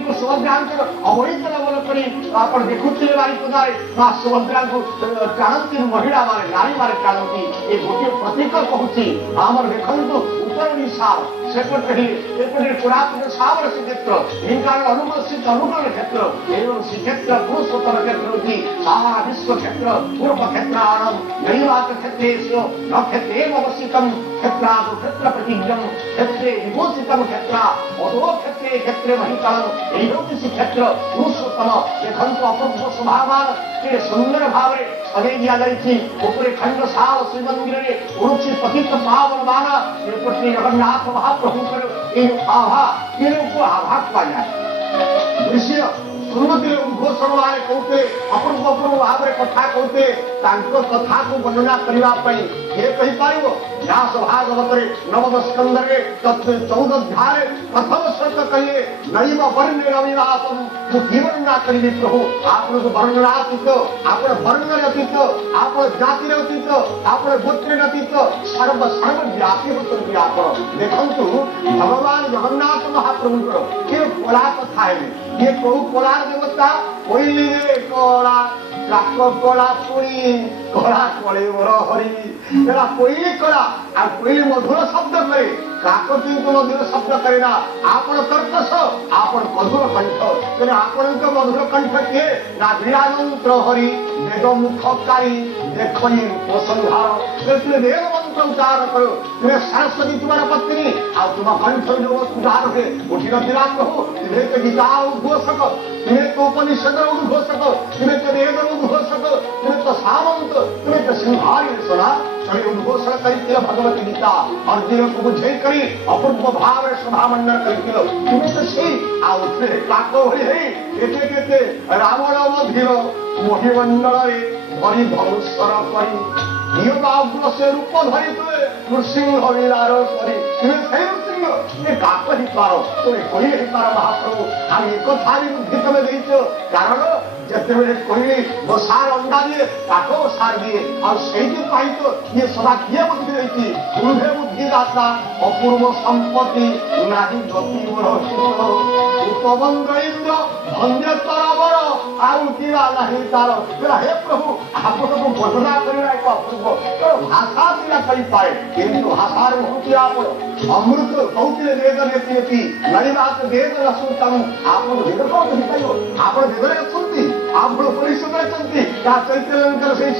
को सुभद्रा अवैध लवन कर देखुले बारिपदार माँ सुभद्रा को टाणती महिला माने नारी माने टाणती ये गोटे प्रतीक कहूँ आमर देखु उत्तर ओडिशा सेपटे पुरातन सावर श्रीक्षेत्र ढेंकानाल अनुगुल स्थित अनुगुल क्षेत्र एवं श्रीक्षेत्र पुरुषोत्तम क्षेत्र होती सारा विश्व क्षेत्र पूर्व क्षेत्राणम नैवात क्षेत्रेषु न क्षेत्रेव अवस्थितम क्षेत्रादो क्षेत्र प्रतिज्ञम क्षेत्रे विभूषितम क्षेत्र अदो क्षेत्रे क्षेत्रे महितम एवं श्रीक्षेत्र पुरुषोत्तम देखंतु अपूर्व स्वभावान के सुंदर भाव सजे दिया खंड साल श्रीमंदिर में उड़ुची पतित पावन माना जगन्नाथ महाप्रभु आभा आभा पाया दृश्य सुनते उद्घोषण माने कहते अपूर्व अपूर्व भाव में कथा कहते कथा को वर्णना करने ये कहीपर व्यास भागवत नवम स्कंदे 14 अध्याय प्रथम श्लोक कहे नैव वर्ण रविनाथम मुझी वर्णना करी प्रभु आप वर्णनातीत आप वर्ण अतीत आप जाति अतीत आप गोत्र अतीत सर्वव्यापी होती आप देखु भगवान जगन्नाथ महाप्रभु ये कला कथा है ये कहू कला देवता कोई कला कला पुणी कला कले मोर हरि कोई कला आ कोई मधुर शब्द करे काकती को मधुर शब्द करे ना आपण कर्कश आपण मधुर कंठ तेरे आपण मधुर कंठ किए ना वीरानंत्र हरि वेद मुखकारी देखी उपसंहार वेद मंत्र उच्चार करो तुम्हें सरस्वती तुम्हारा पत्नी आ तुम कंठ जो उच्चार है उठी विराट हो तुम्हें तो गीता उद्घोषक तुम्हें तो उपनिषद उद्घोषक तुम्हें तो वेद उद्घोषक तुम्हें तो सामंत तुम्हें तो सिंहारी सुना उद्घोषण करते भगवत गीता अर्जुन को बुझे करी अपूर्व भाव सभामंडल करते तुम्हें तो सी आउे काक होते रावण मधीर मोहिमंडल भरी धनुषर करी नियोगाग्र से रूप धरी तुए नृसिंह लीलार करी तुम्हें सही नृसिंह ये काक ही पार तुम्हें कोई ही पार महाप्रभु हम एक था भी बुद्धि तुम्हें देच कारण जिते कहली वो सार अंडा दिए ताको सार दिए और से तो ये सदा किए बुद्धि रही पूर्वे बुद्धिदाता अपूर्व संपत्ति नाही गति उपबंध इंद्र धन्य तरबर आउा नहीं तार हे प्रभु आपको वर्णना करना एक अपूर्व भाषा पिला पाए किंतु भाषा बहुत आप अमृत कहते वेद नेती नैवात वेद रसूतम आप वेद कौन आप वेद आप परिश्रम चैतन्य से